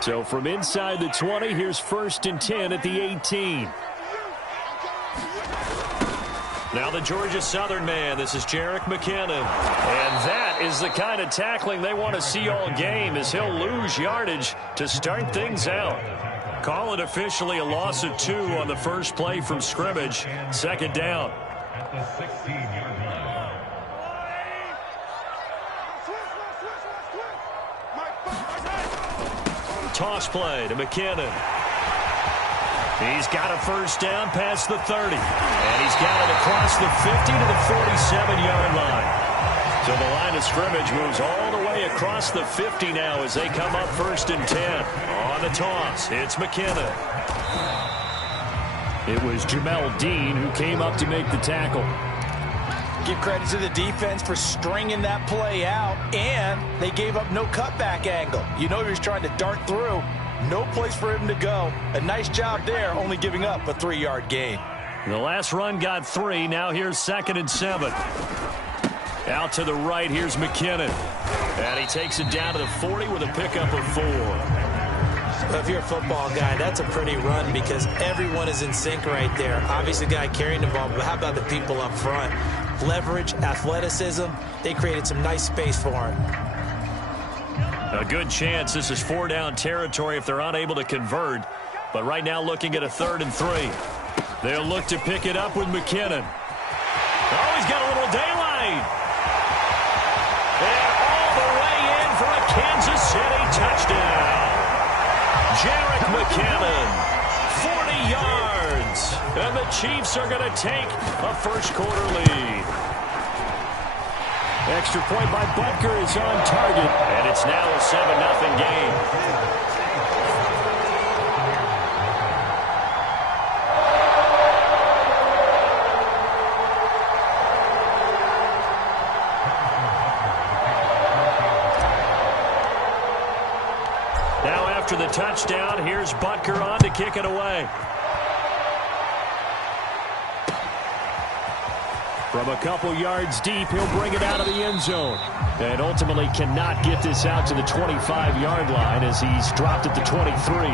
So from inside the 20, here's 1st and 10 at the 18. Now the Georgia Southern man. This is Jerick McKinnon. And that is the kind of tackling they want to see all game, as he'll lose yardage to start things out. Call it officially a loss of 2 on the first play from scrimmage. 2nd down. At the 16-yard line. Toss play to McKinnon. He's got a 1st down past the 30. And he's got it across the 50 to the 47-yard line. So the line of scrimmage moves all the way across the 50 now as they come up 1st and 10. On the toss, it's McKinnon. It was Jamel Dean who came up to make the tackle. Give credit to the defense for stringing that play out, and they gave up no cutback angle. You know he was trying to dart through. No place for him to go. A nice job there, only giving up a 3-yard gain. The last run got 3. Now here's 2nd and 7. Out to the right, here's McKinnon. And he takes it down to the 40 with a pickup of 4. Well, if you're a football guy, that's a pretty run because everyone is in sync right there. Obviously, the guy carrying the ball, but how about the people up front? Leverage, athleticism, they created some nice space for him. A good chance this is 4-down territory if they're unable to convert. But right now looking at a 3rd and 3. They'll look to pick it up with McKinnon. Oh, he's got a little daylight. And all the way in for a Kansas City touchdown. Jerick McKinnon, 40 yards. And the Chiefs are going to take a first-quarter lead. Extra point by Butker is on target, and it's now a 7-0 game. Now after the touchdown, here's Butker on to kick it away. From a couple yards deep, he'll bring it out of the end zone. And ultimately cannot get this out to the 25-yard line as he's dropped at the 23.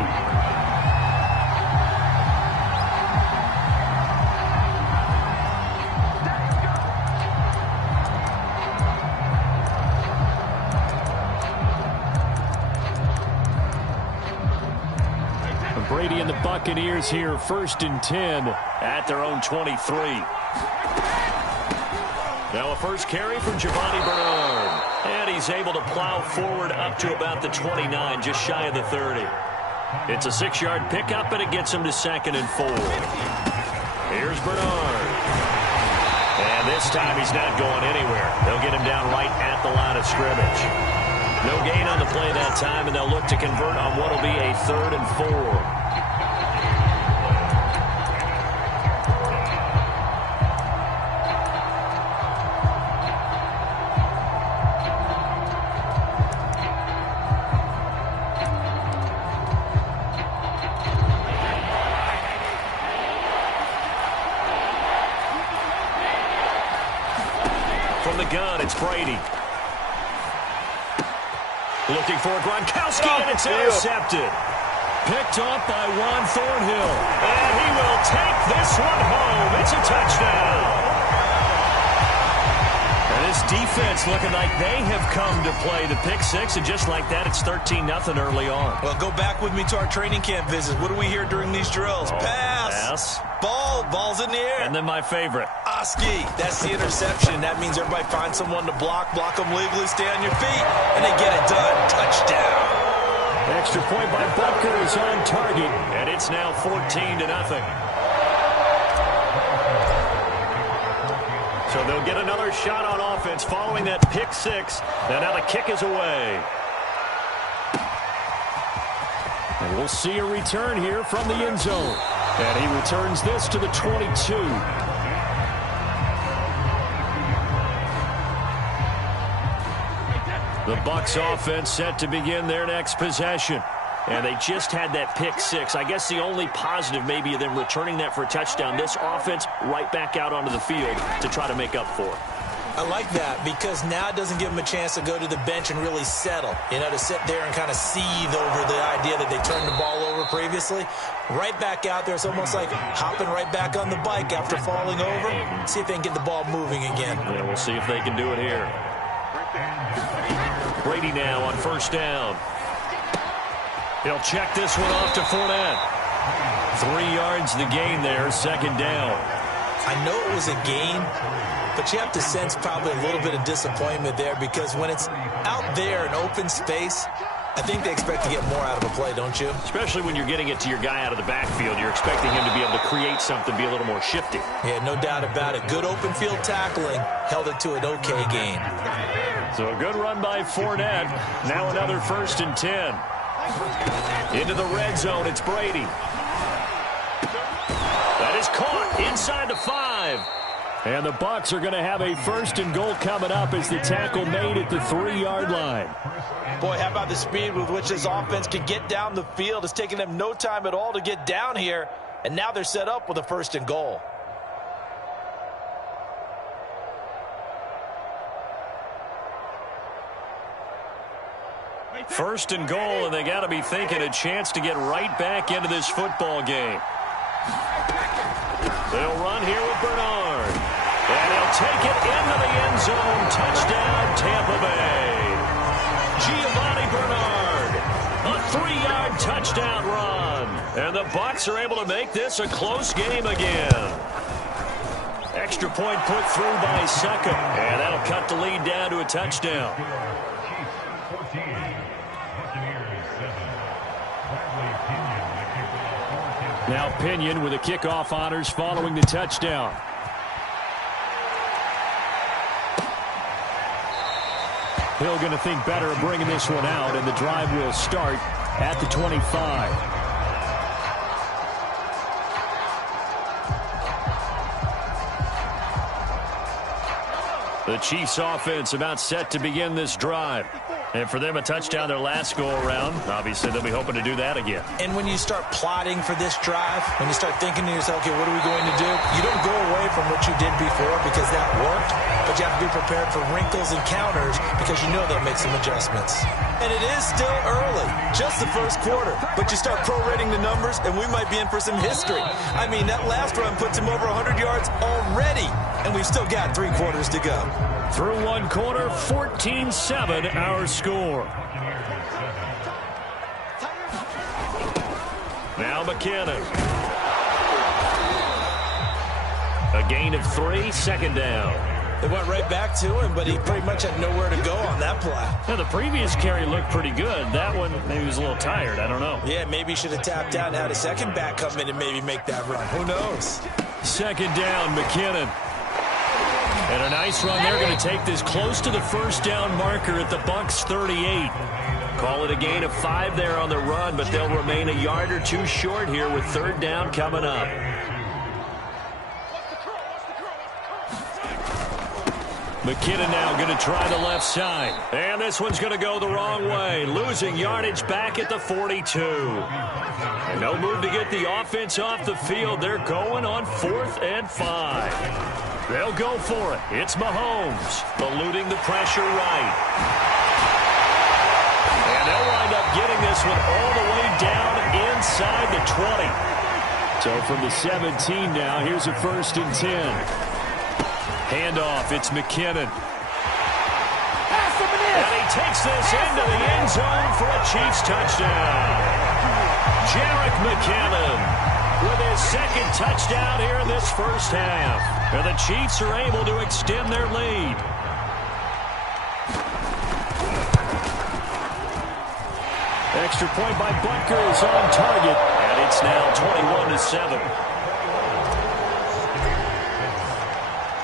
Brady and the Buccaneers here, 1st and 10 at their own 23. Now a first carry from Giovanni Bernard. And he's able to plow forward up to about the 29, just shy of the 30. It's a 6-yard pickup, and it gets him to 2nd and 4. Here's Bernard. And this time he's not going anywhere. They'll get him down right at the line of scrimmage. No gain on the play that time, and they'll look to convert on what will be a 3rd and 4. From the gun, it's Brady. Looking for Gronkowski, and it's intercepted. Picked off by Juan Thornhill. And he will take this one home. It's a touchdown. And this defense looking like they have come to play the pick six, and just like that, it's 13-0 early on. Well, go back with me to our training camp visits. What do we hear during these drills? Pass. Ball's in the air. And then my favorite. Oski, that's the interception. That means everybody finds someone to block them legally, stay on your feet, and they get it done. Touchdown. Extra point by Butker is on target, and it's now 14-0. So they'll get another shot on offense following that pick six, and now the kick is away. And we'll see a return here from the end zone. And he returns this to the 22. The Bucs offense set to begin their next possession. And they just had that pick six. I guess the only positive maybe of them returning that for a touchdown. This offense right back out onto the field to try to make up for it. I like that because now it doesn't give them a chance to go to the bench and really settle. You know, to sit there and kind of seethe over the idea that they turned the ball over previously. Right back out there. It's almost like hopping right back on the bike after falling over. See if they can get the ball moving again. Yeah, we'll see if they can do it here. Brady now on first down. He'll check this one off to Fournette. 3 yards the gain there, second down. I know it was a gain, but you have to sense probably a little bit of disappointment there because when it's out there in open space, I think they expect to get more out of a play, don't you? Especially when you're getting it to your guy out of the backfield. You're expecting him to be able to create something, be a little more shifty. Yeah, no doubt about it. Good open field tackling held it to an okay gain. So a good run by Fournette. Now another 1st and 10. Into the red zone, it's Brady. That is caught inside the 5. And the Bucs are going to have a 1st and goal coming up as the tackle made at the 3-yard line. Boy, how about the speed with which this offense can get down the field? It's taking them no time at all to get down here, and now they're set up with a 1st and goal. First and goal, and they got to be thinking a chance to get right back into this football game. They'll run here with Bernard. And he'll take it into the end zone. Touchdown, Tampa Bay. Giovanni Bernard. A 3-yard touchdown run. And the Bucs are able to make this a close game again. Extra point put through by Succop. And that'll cut the lead down to a touchdown. Now Pinion with the kickoff honors following the touchdown. Hill going to think better of bringing this one out, and the drive will start at the 25. The Chiefs offense about set to begin this drive. And for them, a touchdown their last go-around. Obviously, they'll be hoping to do that again. And when you start plotting for this drive, when you start thinking to yourself, okay, what are we going to do? You don't go away from what you did before because that worked, but you have to be prepared for wrinkles and counters because you know they'll make some adjustments. And it is still early, just the first quarter. But you start prorating the numbers, and we might be in for some history. I mean, that last run puts him over 100 yards already, and we've still got 3 quarters to go. Through 1 quarter, 14-7 our score. Now McKinnon. A gain of 3, second down. They went right back to him, but he pretty much had nowhere to go on that play. Now, the previous carry looked pretty good. That one, maybe he was a little tired. I don't know. Yeah, maybe he should have tapped out and had a second back come in and maybe make that run. Who knows? Second down, McKinnon. And a nice run. They're going to take this close to the first down marker at the Bucs 38. Call it a gain of 5 there on the run, but they'll remain a yard or 2 short here with 3rd down coming up. McKinnon now going to try the left side. And this one's going to go the wrong way. Losing yardage back at the 42. And no move to get the offense off the field. They're going on 4th and 5. They'll go for it. It's Mahomes eluding the pressure right. And they'll wind up getting this one all the way down inside the 20. So from the 17 now, here's a 1st and 10. Handoff, it's McKinnon. And he takes this into the end zone for a Chiefs touchdown. Jerick McKinnon with his 2nd touchdown here in this first half. And the Chiefs are able to extend their lead. Extra point by Butker is on target. And it's now 21-7.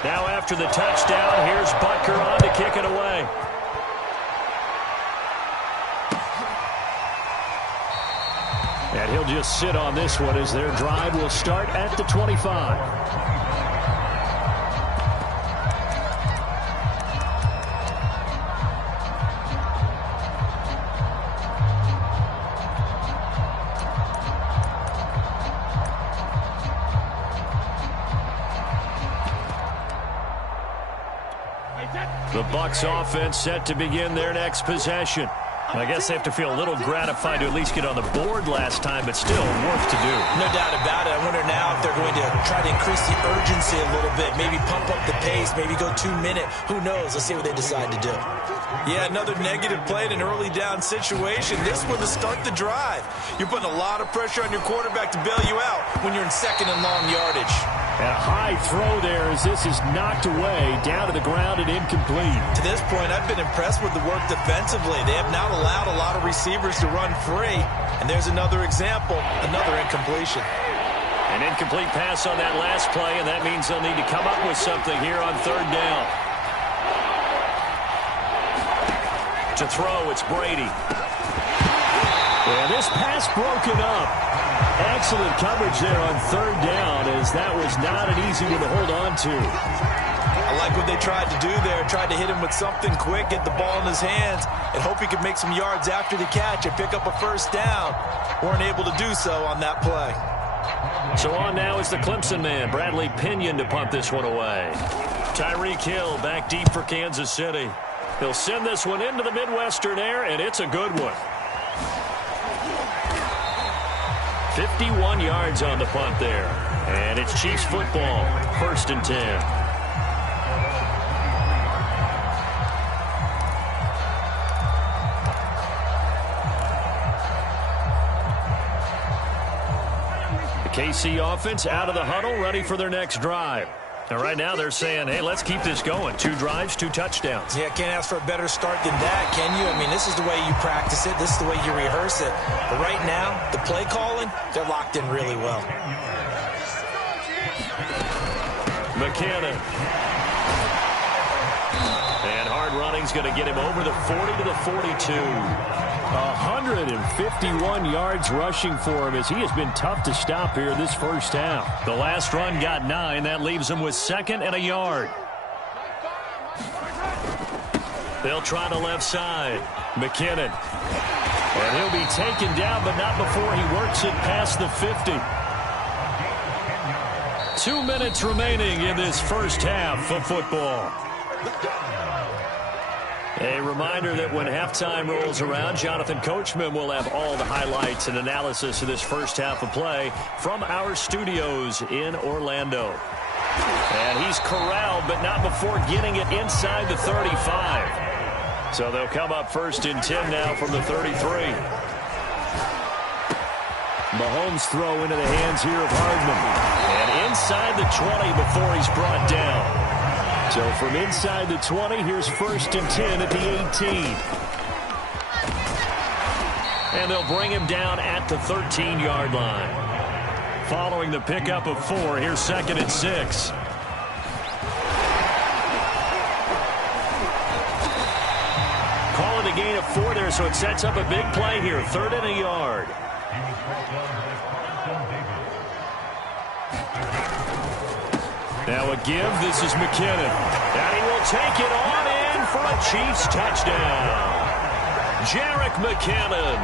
Now after the touchdown, here's Butker on to kick it away. And he'll just sit on this one as their drive will start at the 25. The Bucs offense set to begin their next possession. I guess they have to feel a little gratified to at least get on the board last time, but still work to do. No doubt about it. I wonder now if they're going to try to increase the urgency a little bit, maybe pump up the pace, maybe go 2 minute. Who knows? Let's see what they decide to do. Yeah, another negative play in an early down situation. This one to start the drive. You're putting a lot of pressure on your quarterback to bail you out when you're in second and long yardage. And a high throw there as this is knocked away, down to the ground and incomplete. To this point, I've been impressed with the work defensively. They have not allowed a lot of receivers to run free. And there's another example, another incompletion. An incomplete pass on that last play, and that means they'll need to come up with something here on third down. To throw, it's Brady. And this pass broken up. Excellent coverage there on third down, as that was not an easy one to hold on to. I like what they tried to do there. Tried to hit him with something quick, get the ball in his hands, and hope he could make some yards after the catch and pick up a first down. Weren't able to do so on that play. So on now is the Clemson man, Bradley Pinion, to punt this one away. Tyreek Hill back deep for Kansas City. He'll send this one into the Midwestern air, and it's a good one. 51 yards on the punt there. And it's Chiefs football, 1st and 10. The KC offense out of the huddle, ready for their next drive. And right now they're saying, hey, let's keep this going. 2 drives, 2 touchdowns. Yeah, can't ask for a better start than that, can you? I mean, this is the way you practice it. This is the way you rehearse it. But right now, the play calling, they're locked in really well. McKinnon. And hard running's going to get him over the 40 to the 42. 151 yards rushing for him, as he has been tough to stop here this first half. The last run got 9. That leaves him with 2nd and a yard. They'll try the left side. McKinnon. And he'll be taken down, but not before he works it past the 50. 2 minutes remaining in this first half of football. A reminder that when halftime rolls around, Jonathan Coachman will have all the highlights and analysis of this first half of play from our studios in Orlando. And he's corralled, but not before getting it inside the 35. So they'll come up 1st and 10 now from the 33. Mahomes throw into the hands here of Hardman. And inside the 20 before he's brought down. So from inside the 20, here's 1st and 10 at the 18. And they'll bring him down at the 13-yard line. Following the pickup of 4, here's 2nd and 6. Call it a gain of 4 there, so it sets up a big play here. 3rd and a yard. Now a give. This is McKinnon. And he will take it on in for a Chiefs touchdown. Jerick McKinnon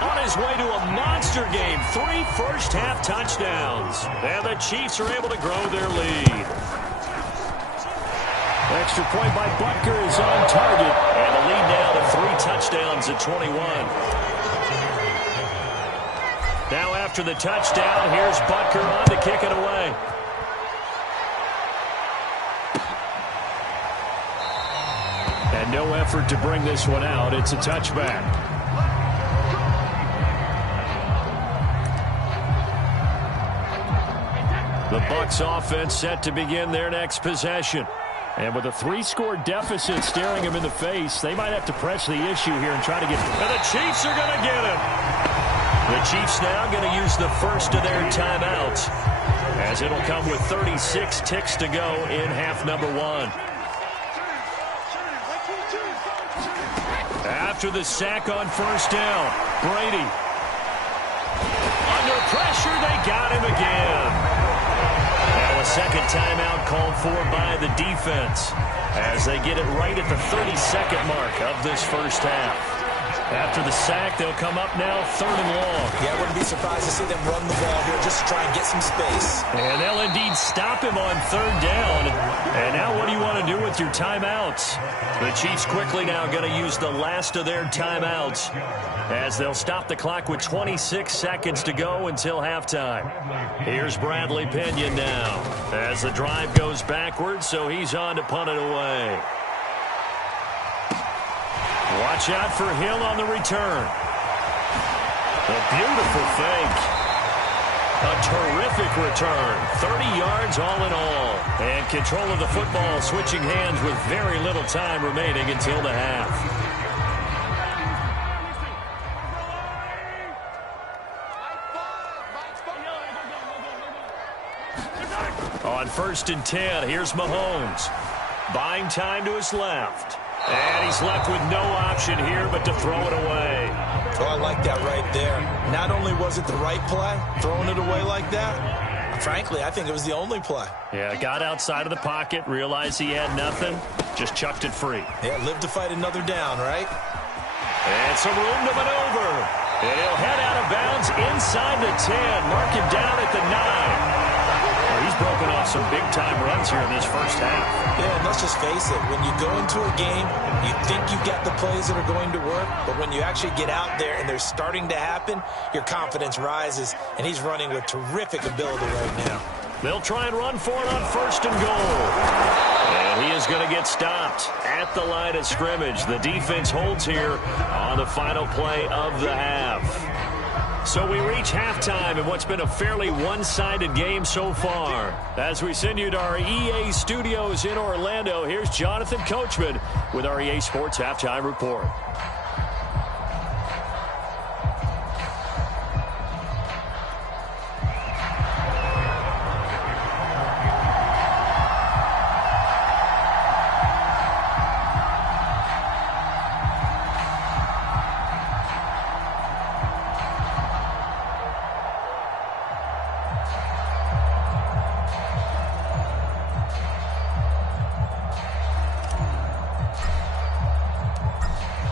on his way to a monster game. 3 first-half touchdowns. And the Chiefs are able to grow their lead. Extra point by Butker is on target. And the lead now to 3 touchdowns at 21. Now after the touchdown, here's Butker on to kick it away. And no effort to bring this one out. It's a touchback. The Bucs offense set to begin their next possession. And with a 3-score deficit staring him in the face, they might have to press the issue here and try to get... And the Chiefs are going to get him. The Chiefs now going to use the first of their timeouts, as it'll come with 36 ticks to go in half number 1. After the sack on 1st down, Brady. Under pressure, they got him again. Now a second timeout called for by the defense, as they get it right at the 32nd mark of this first half. After the sack, they'll come up now 3rd and long. Yeah, I wouldn't be surprised to see them run the ball here just to try and get some space. And they'll indeed stop him on 3rd down. And now what do you want to do with your timeouts? The Chiefs quickly now going to use the last of their timeouts as they'll stop the clock with 26 seconds to go until halftime. Here's Bradley Pinion now as the drive goes backwards, so he's on to punt it away. Watch out for Hill on the return. A beautiful fake. A terrific return. 30 yards all in all. And control of the football switching hands with very little time remaining until the half. On 1st and 10, here's Mahomes. Buying time to his left. And he's left with no option here but to throw it away. Oh, I like that right there. Not only was it the right play, throwing it away like that, frankly, I think it was the only play. Yeah, got outside of the pocket, realized he had nothing, just chucked it free. Yeah, live to fight another down, right? And some room to maneuver. And he'll head out of bounds inside the 10. Mark him down at the 9. He's broken off some big-time runs here in this first half. Yeah, and let's just face it. When you go into a game, you think you've got the plays that are going to work, but when you actually get out there and they're starting to happen, your confidence rises, and he's running with terrific ability right now. They'll try and run for it on 1st and goal. And he is going to get stopped at the line of scrimmage. The defense holds here on the final play of the half. So we reach halftime in what's been a fairly one-sided game so far. As we send you to our EA studios in Orlando, here's Jonathan Coachman with our EA Sports Halftime Report.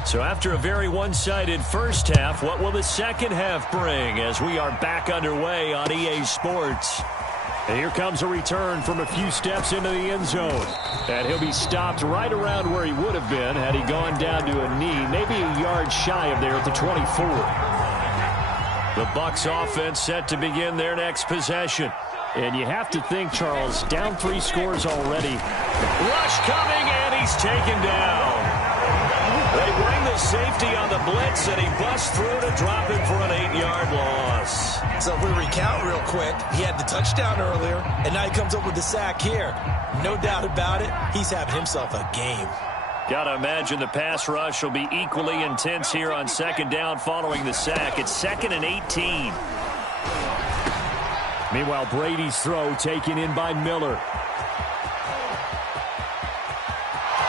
So after a very one-sided first half, what will the second half bring as we are back underway on EA Sports? And here comes a return from a few steps into the end zone. And he'll be stopped right around where he would have been had he gone down to a knee, maybe a yard shy of there at the 24. The Bucs offense set to begin their next possession. And you have to think, Charles, down 3 scores already. Rush coming, and he's taken down. They bring the safety on the blitz, and he busts through to drop him for an 8-yard loss. So if we recount real quick, he had the touchdown earlier, and now he comes up with the sack here. No doubt about it, he's having himself a game. Got to imagine the pass rush will be equally intense here on 2nd down following the sack. It's 2nd and 18. Meanwhile, Brady's throw taken in by Miller.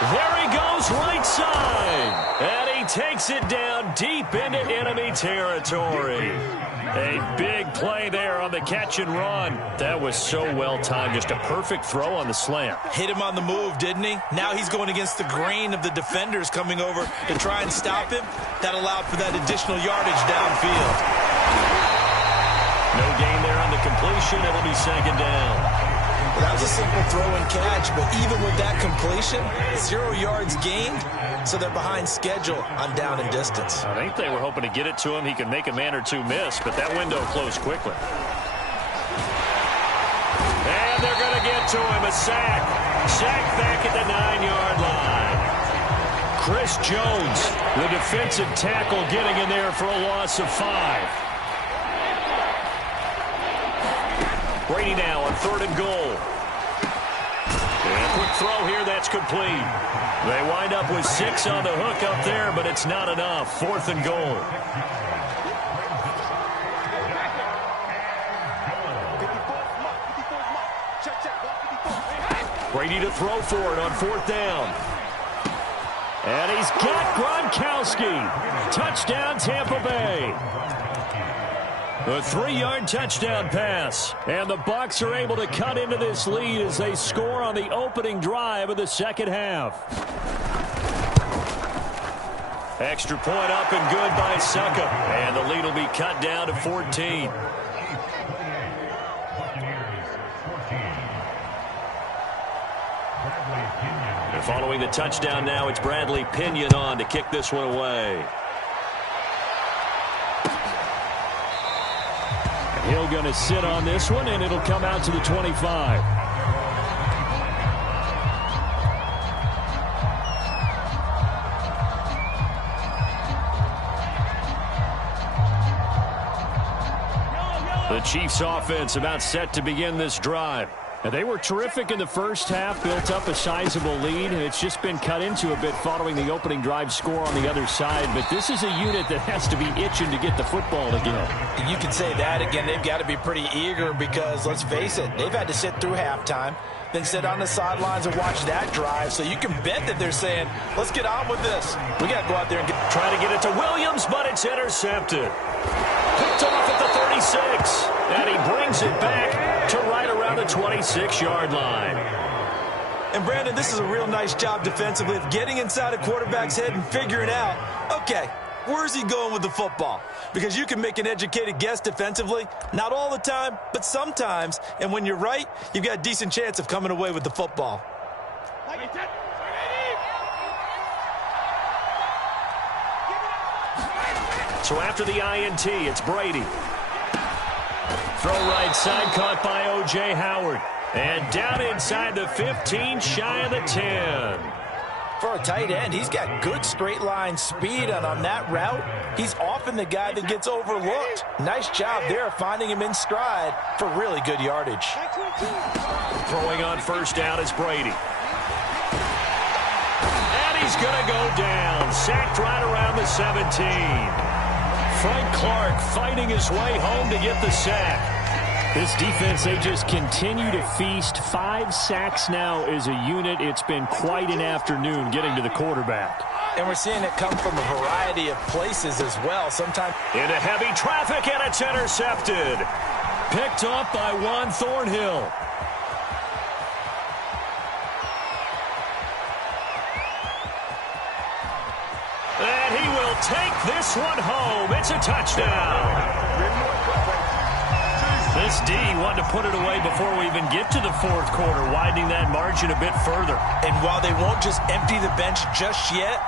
There he goes, right side. And he takes it down deep into enemy territory. A big play there on the catch and run. That was so well timed. Just a perfect throw on the slant. Hit him on the move, didn't he? Now he's going against the grain of the defenders coming over to try and stop him. That allowed for that additional yardage downfield. No gain there on the completion. It'll be 2nd down. Well, that was a simple throw and catch, but even with that completion, 0 yards gained, so they're behind schedule on down and distance. I think they were hoping to get it to him. He could make a man or two miss, but that window closed quickly. And they're going to get to him. A sack. Sack back at the 9-yard line. Chris Jones, the defensive tackle, getting in there for a loss of 5. Brady now on 3rd and goal. And a quick throw here, that's complete. They wind up with 6 on the hook up there, but it's not enough. 4th and goal. Brady to throw for it on 4th down. And he's got Gronkowski. Touchdown, Tampa Bay. A 3-yard touchdown pass. And the Bucs are able to cut into this lead as they score on the opening drive of the second half. Extra point up and good by Succop. And the lead will be cut down to 14. And following the touchdown now, it's Bradley Pinion on to kick this one away. He'll going to sit on this one, and it'll come out to the 25. The Chiefs offense about set to begin this drive. Now, they were terrific in the first half, built up a sizable lead, and it's just been cut into a bit following the opening drive score on the other side. But this is a unit that has to be itching to get the football again. You can say that again. They've got to be pretty eager because, let's face it, they've had to sit through halftime, then sit on the sidelines and watch that drive. So you can bet that they're saying, let's get on with this. We got to go out there and try to get it to Williams, but it's intercepted. Picked off at the 36, and he brings it back to right around the 26-yard line. And, Brandon, this is a real nice job defensively of getting inside a quarterback's head and figuring out, okay, where's he going with the football? Because you can make an educated guess defensively, not all the time, but sometimes. And when you're right, you've got a decent chance of coming away with the football. So after the INT, it's Brady. Throw right side, caught by O.J. Howard. And down inside the 15, shy of the 10. For a tight end, he's got good straight line speed, and on that route, he's often the guy that gets overlooked. Nice job there finding him in stride for really good yardage. Throwing on first down is Brady. And he's going to go down. Sacked right around the 17. Frank Clark fighting his way home to get the sack. This defense, they just continue to feast. 5 sacks now as a unit. It's been quite an afternoon getting to the quarterback. And we're seeing it come from a variety of places as well. Sometimes into heavy traffic, and it's intercepted. Picked up by Juan Thornhill. And he will take this one home. It's a touchdown. This D wanted to put it away before we even get to the fourth quarter, widening that margin a bit further. And while they won't just empty the bench just yet,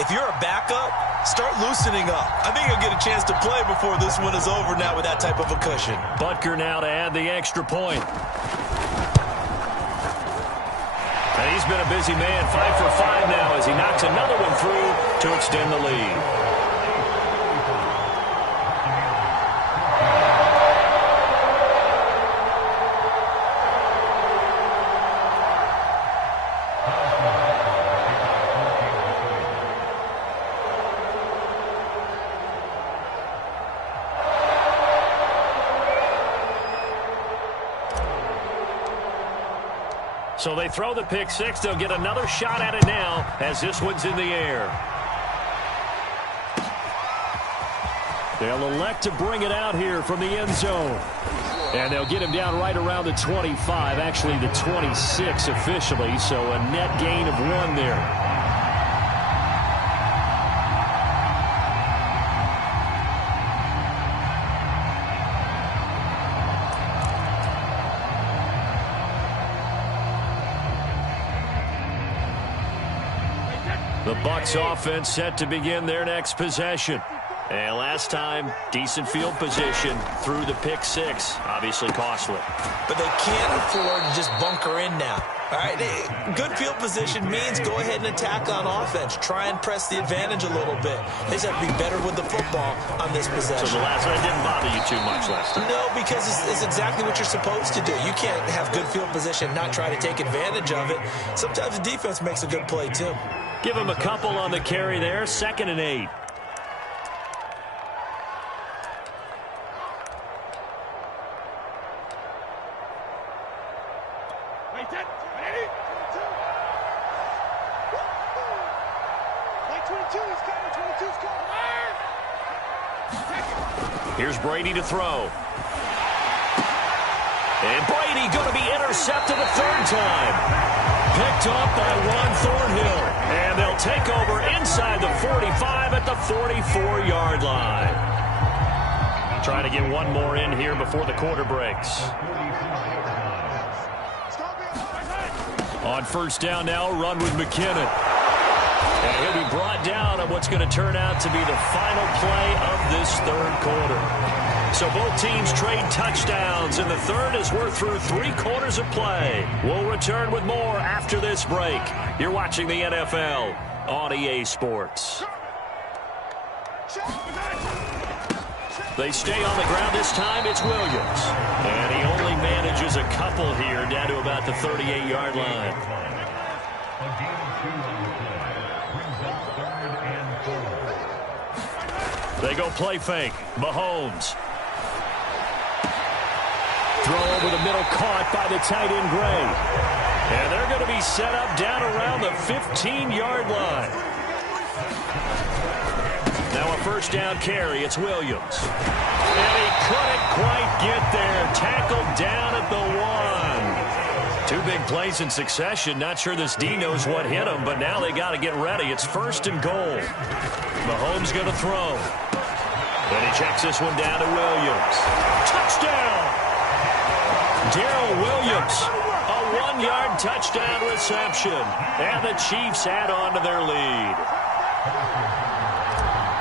if you're a backup, start loosening up. I think you'll get a chance to play before this one is over now with that type of a cushion. Butker now to add the extra point. And he's been a busy man, 5 for 5 now as he knocks another one through to extend the lead. So they throw the pick six. They'll get another shot at it now as this one's in the air. They'll elect to bring it out here from the end zone. And they'll get him down right around the 25, actually the 26 officially, so a net gain of 1 there. The Bucs offense set to begin their next possession. And last time, decent field position through the pick six. Obviously costly. But they can't afford to just bunker in now. All right, good field position means go ahead and attack on offense. Try and press the advantage a little bit. They just have to be better with the football on this possession. So the last one didn't bother you too much last time? No, because it's exactly what you're supposed to do. You can't have good field position and not try to take advantage of it. Sometimes the defense makes a good play, too. Give him a couple on the carry there. 2nd and 8. Here's Brady to throw. And Brady going to be intercepted a 3rd time. Picked off by Juan Thornhill. And they'll take over inside the 45 at the 44-yard line. Trying to get one more in here before the quarter breaks. On first down now, run with McKinnon. And he'll be brought down on what's going to turn out to be the final play of this third quarter. So both teams trade touchdowns, and the third as we're through 3 quarters of play. We'll return with more after this break. You're watching the NFL on EA Sports. They stay on the ground this time. It's Williams. And he only manages a couple here down to about the 38-yard line. They go play fake. Mahomes. Throw over the middle, caught by the tight end Gray. And they're going to be set up down around the 15-yard line. Now a first down carry. It's Williams. And he couldn't quite get there. Tackled down at the 1. 2 big plays in succession. Not sure this D knows what hit him, but now they got to get ready. It's first and goal. Mahomes going to throw. And he checks this one down to Williams. Touchdown! Darrell Williams, a 1-yard touchdown reception. And the Chiefs add on to their lead.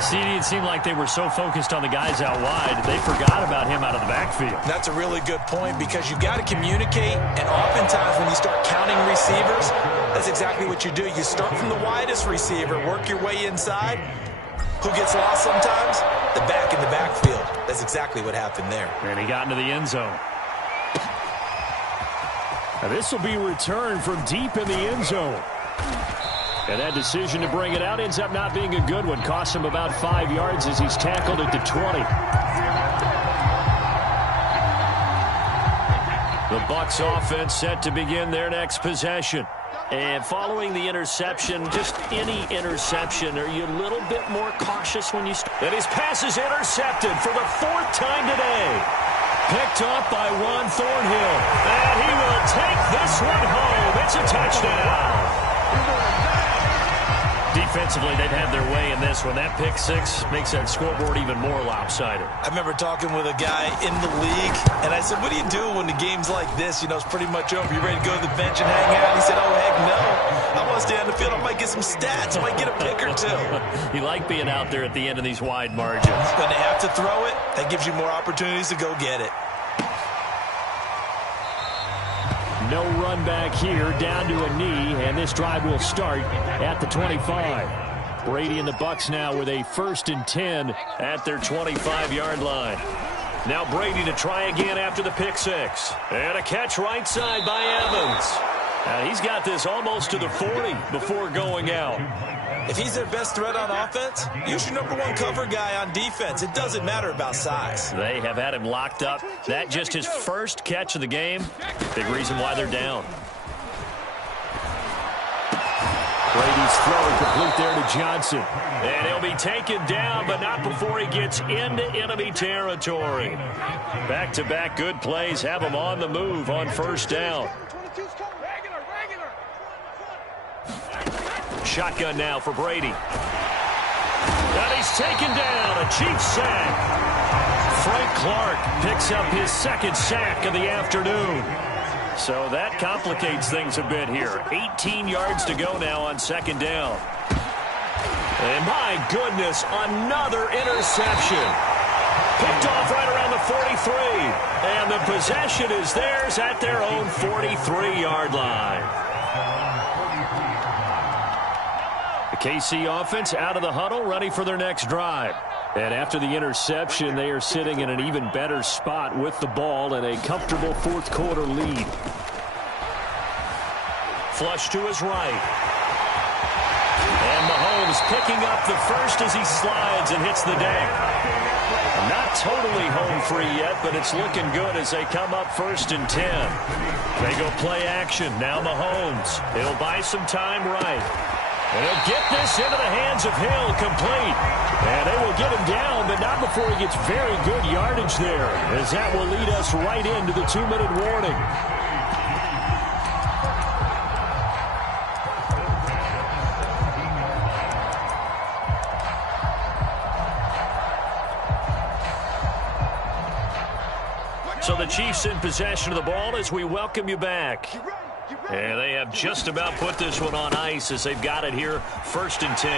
CD, it seemed like they were so focused on the guys out wide, they forgot about him out of the backfield. That's a really good point because you've got to communicate, and oftentimes when you start counting receivers, that's exactly what you do. You start from the widest receiver, work your way inside. Who gets lost sometimes? The back in the backfield. That's exactly what happened there. And he got into the end zone. Now this will be returned from deep in the end zone. And that decision to bring it out ends up not being a good one. Costs him about 5 yards as he's tackled at the 20. The Bucs offense set to begin their next possession. And following the interception, just any interception, are you a little bit more cautious when you start? And his pass is intercepted for the 4th time today. Picked off by Juan Thornhill. And he will take this one home. It's a touchdown. Defensively, they've had their way in this one. That pick 6 makes that scoreboard even more lopsided. I remember talking with a guy in the league, and I said, what do you do when the game's like this? You know, it's pretty much over. You ready to go to the bench and hang out? He said, oh, heck no. I want to stay on the field. I might get some stats. I might get a pick or 2. You like being out there at the end of these wide margins. When they have to throw it, that gives you more opportunities to go get it. No run back here, down to a knee, and this drive will start at the 25. Brady and the Bucs now with a 1st and 10 at their 25-yard line. Now Brady to try again after the pick 6. And a catch right side by Evans. Now he's got this almost to the 40 before going out. If he's their best threat on offense, use your #1 cover guy on defense. It doesn't matter about size. They have had him locked up. That just his first catch of the game. Big reason why they're down. Brady's throw complete there to Johnson. And he'll be taken down, but not before he gets into enemy territory. Back-to-back good plays have him on the move on first down. Shotgun now for Brady. And he's taken down. A Chiefs sack. Frank Clark picks up his 2nd sack of the afternoon. So that complicates things a bit here. 18 yards to go now on 2nd down. And my goodness, another interception. Picked off right around the 43. And the possession is theirs at their own 43-yard line. KC offense out of the huddle, ready for their next drive. And after the interception, they are sitting in an even better spot with the ball and a comfortable 4th quarter lead. Flush to his right. And Mahomes picking up the first as he slides and hits the deck. Not totally home free yet, but it's looking good as they come up 1st and 10. They go play action. Now Mahomes. He'll buy some time right. And he'll get this into the hands of Hill, complete. And they will get him down, but not before he gets very good yardage there, as that will lead us right into the 2-minute warning. So the Chiefs in possession of the ball as we welcome you back. And they have just about put this one on ice as they've got it here, 1st and 10.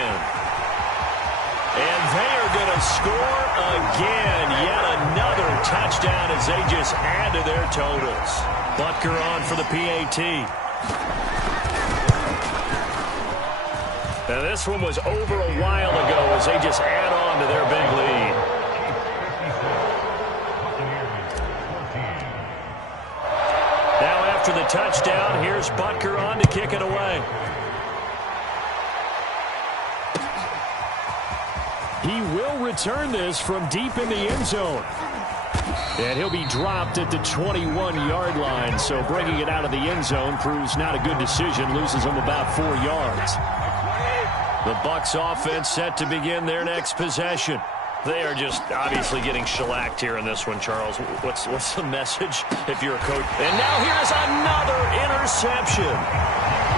And they are going to score again. Yet another touchdown as they just add to their totals. Butker on for the PAT. Now this one was over a while ago as they just add on to their big lead. Now after the touchdown, here's Butker on to kick it away. He will return this from deep in the end zone. And he'll be dropped at the 21-yard line. So bringing it out of the end zone proves not a good decision. Loses him about 4 yards. The Bucs offense set to begin their next possession. They are just obviously getting shellacked here in this one, Charles. What's the message if you're a coach? And now here's another interception.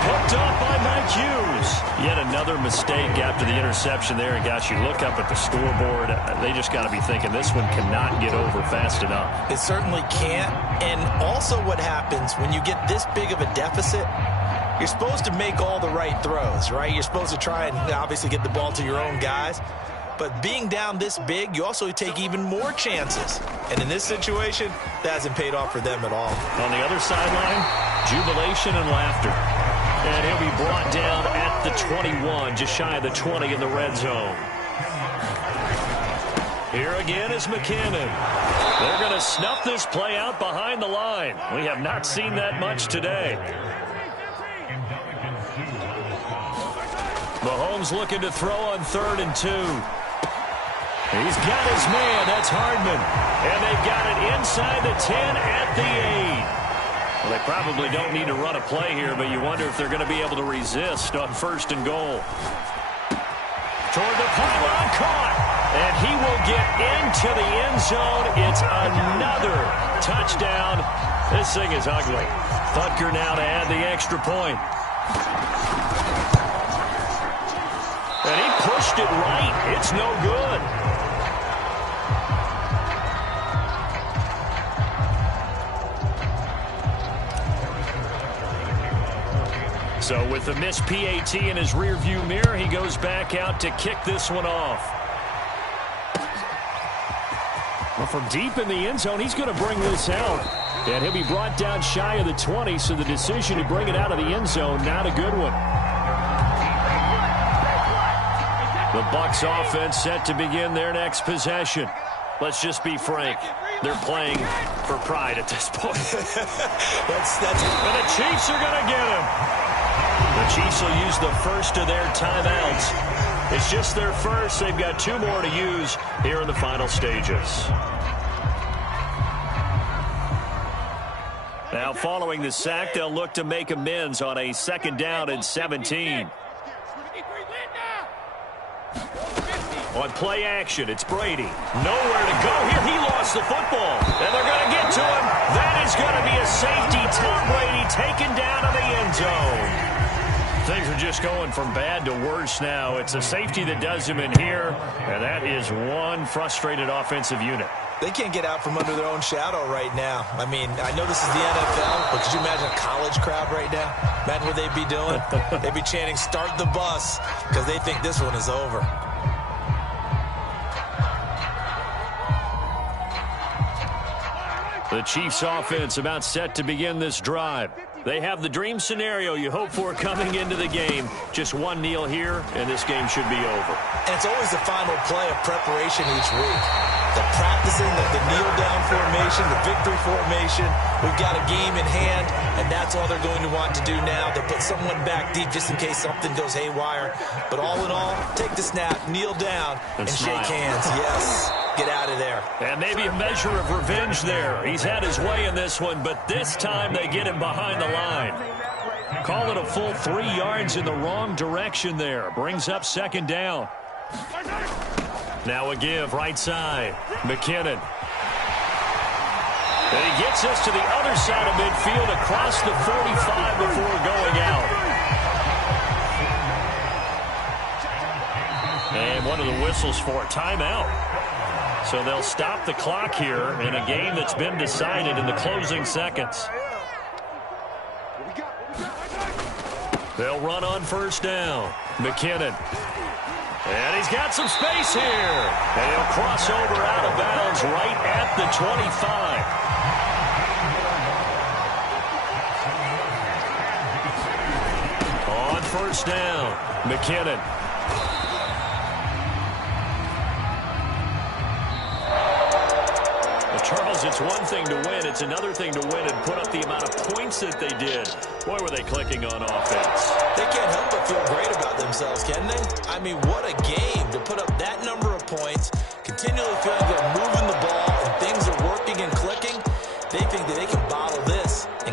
Picked up by Mike Hughes. Yet another mistake after the interception there. And gosh, you look up at the scoreboard, they just got to be thinking this one cannot get over fast enough. It certainly can't. And also what happens when you get this big of a deficit, you're supposed to make all the right throws, right? You're supposed to try and obviously get the ball to your own guys. But being down this big, you also take even more chances. And in this situation, that hasn't paid off for them at all. On the other sideline, jubilation and laughter. And he'll be brought down at the 21, just shy of the 20 in the red zone. Here again is McKinnon. They're going to snuff this play out behind the line. We have not seen that much today. Mahomes looking to throw on 3rd and 2. He's got his man. That's Hardman. And they've got it inside the 10 at the 8. Well, they probably don't need to run a play here, but you wonder if they're going to be able to resist on 1st and goal. Toward the pylon, caught. And he will get into the end zone. It's another touchdown. This thing is ugly. Butker now to add the extra point. And he pushed it right. It's no good. So with the missed PAT in his rearview mirror, he goes back out to kick this one off. Well, from deep in the end zone, he's going to bring this out. And he'll be brought down shy of the 20, so the decision to bring it out of the end zone, not a good one. The Bucs offense set to begin their next possession. Let's just be frank. They're playing for pride at this point. And the Chiefs are going to get him. The Chiefs will use the first of their timeouts. It's just their first. They've got 2 more to use here in the final stages. Now following the sack, they'll look to make amends on a 2nd down and 17. On play action, it's Brady. Nowhere to go here. He lost the football. And they're going to get to him. That is going to be a safety. Tom Brady taken down to the end zone. Things are just going from bad to worse now. It's a safety that does him in here. And that is one frustrated offensive unit. They can't get out from under their own shadow right now. I mean, I know this is the NFL, but could you imagine a college crowd right now? Imagine what they'd be doing. They'd be chanting, "Start the bus," because they think this one is over. The Chiefs offense about set to begin this drive. They have the dream scenario you hope for coming into the game. Just one kneel here, and this game should be over. And it's always the final play of preparation each week. The practicing, the kneel-down formation, the victory formation. We've got a game in hand, and that's all they're going to want to do now. They'll put someone back deep just in case something goes haywire. But all in all, take the snap, kneel down, and shake hands. Yes. Get out of there. And maybe a measure of revenge there. He's had his way in this one, but this time they get him behind the line. Call it a full 3 yards in the wrong direction there. Brings up 2nd down. Now a give right side. McKinnon. And he gets us to the other side of midfield across the 45 before going out. And one of the whistles for a timeout. So they'll stop the clock here in a game that's been decided in the closing seconds. They'll run on first down. McKinnon. And he's got some space here. And he'll cross over out of bounds right at the 25. On first down, McKinnon. Charles, it's one thing to win. It's another thing to win and put up the amount of points that they did. Boy, were they clicking on offense. They can't help but feel great about themselves, can they? I mean, what a game to put up that number of points, continually feeling good, moving